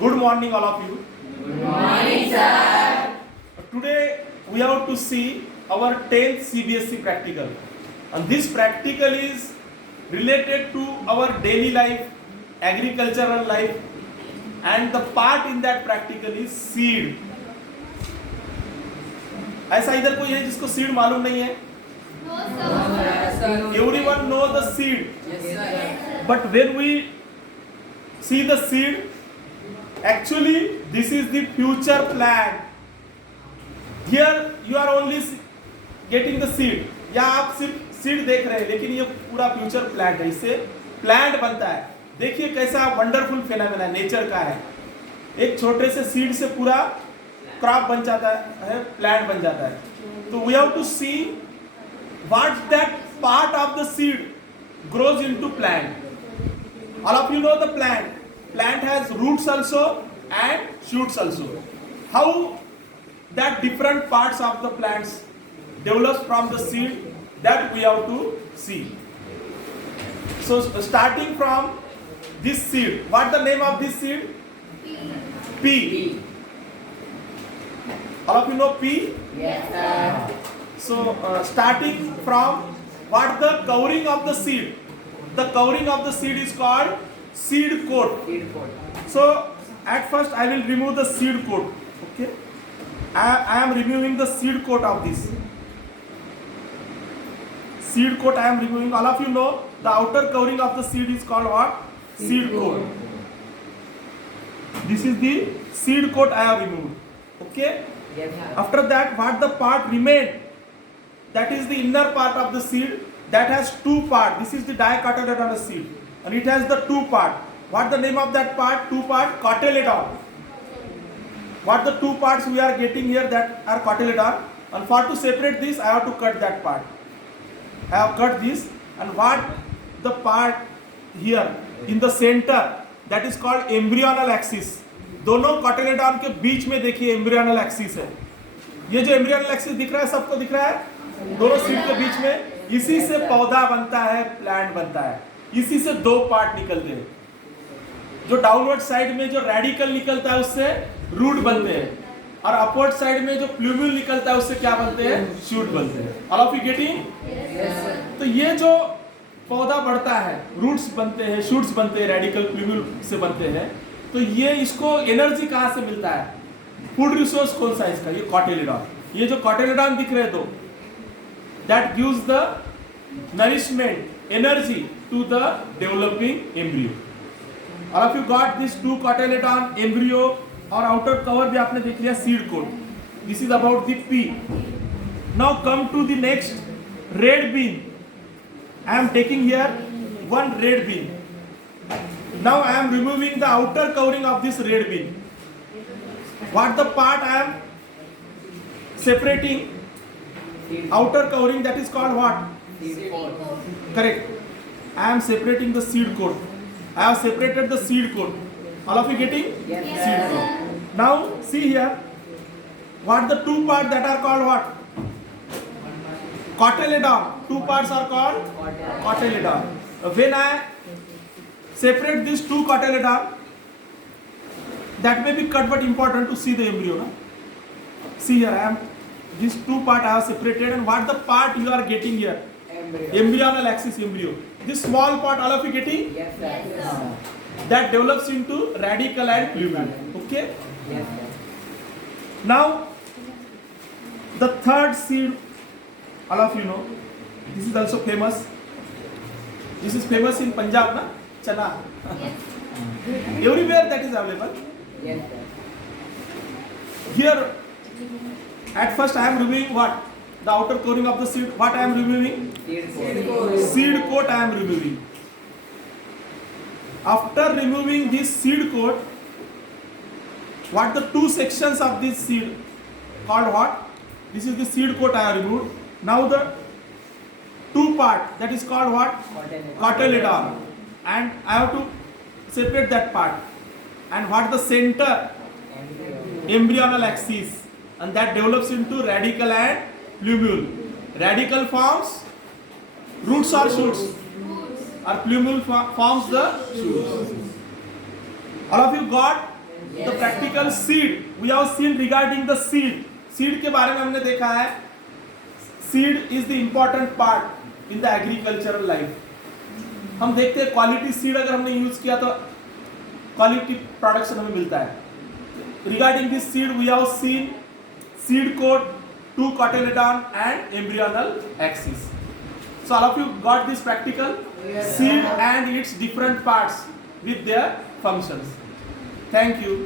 Good morning, all of you. Good morning, sir. Today we have to see our 10th CBSE practical, and this practical is related to our daily life, agricultural life, and the part in that practical is seed. ऐसा इधर कोई है जिसको seed मालूम नहीं है? Everyone know the seed. Yes, sir. But when we see the seed, actually this is the future plant. Here you are only getting the seed. या आप सिर्फ सीड देख रहे हैं, लेकिन ये पूरा फ्यूचर प्लांट है. इससे प्लांट बनता है. देखिए कैसा वंडरफुल फेनोमेना नेचर का है. एक छोटे से सीड से पूरा क्रॉप बन जाता है, प्लांट बन जाता है. तो we have to see what that part of the seed grows into plant. All of you know the plant. Plant has roots also and shoots also. How that different parts of the plants develops from the seed, that we have to see. So starting from this seed, what the name of this seed? Pea. All of you know pea? Yes, sir. So starting from what the covering of the seed? The covering of the seed is called seed coat. Seed coat. So at first I will remove the seed coat. Okay, I am removing the seed coat of this. Seed coat I am removing. All of you know the outer covering of the seed is called what? Seed coat. This is the seed coat I have removed. Okay. Yes, sir. After that, what the part remained? That is the inner part of the seed that has two parts. This is the dicotyledonous seed, and it has the two part. What the name of that part? Two part cotyledon. What the two parts we are getting here that are cotyledon, and for to separate this, I have to cut that part. I have cut this, and what the part here in the center, that is called embryonal axis. दोनों cotyledon के बीच में देखिए embryonal axis है. ये जो embryonal axis दिख रहा है, सबको दिख रहा है? दोनों सीड के बीच में. इसी से पौधा बनता है, प्लांट बनता है. इसी से दो पार्ट निकलते हैं. जो डाउनवर्ड साइड में जो रेडिकल निकलता है उससे रूट बनते हैं, और अपवर्ड साइड में जो प्लूम्यूल निकलता है उससे क्या बनते हैं? शूट बनते हैं. All of you getting? Yes, sir. तो ये जो पौधा बढ़ता है, रूट्स बनते हैं, शूट्स बनते हैं, रेडिकल प्लूम्यूल से बनते हैं. तो ये इसको एनर्जी कहाँ से मिलता है? फूड रिसोर्स कौन सा है इसका? ये कॉटिलेडॉन. ये जो कॉटिलेडॉन दिख रहे हैं दो, that gives the nourishment, energy to the developing embryo. All of you got this two cotyledon embryo, और outer cover भी आपने देख लिया seed coat. This is about the pea. Now come to the next red bean. I am taking here one red bean. Now I am removing the outer covering of this red bean. What the part I am separating? Outer covering, that is called what? Seed coat. Correct. I am separating the seed coat. I have separated the seed coat. All of you getting? Yes, Seed sir. coat. Now see here. What the two parts that are called what? Cotyledon. Two parts are called cotyledon. When I separate these two cotyledon, that may be cut, but important to see the embryo. No? See here, I am. These two part I have separated, and what the part you are getting here? Embryo. Embryonal axis embryo. This small part, all of you getting? Yes, sir. That develops into radical and plumule. Okay. Yes, sir. Now the third seed, all of you know, this is also famous. This is famous in Punjab, na? Chana. Everywhere that is available. Yes, sir. Here, at first I am removing what? The outer covering of the seed. What I am removing? Seed coat. Seed coat I am removing. After removing this seed coat, what the two sections of this seed called what? This is the seed coat I have removed. Now the two part, that is called what? Cotyledon. And I have to separate that part. And what the center? Embryonal axis. And that develops into radical and plumule. Radical forms roots or shoots, or plumule forms the shoots. All of you got? The practical seed we have seen regarding the seed. Seed के बारे में हमने देखा है. Seed is the important part in the agricultural life. हम देखते हैं quality seed अगर हमने यूज किया तो क्वालिटी प्रोडक्शन हमें मिलता है. Regarding this seed we have seen seed coat, 2 cotyledon and embryonal axis. So all of you got this practical? Yes. Seed and its different parts with their functions. Thank you.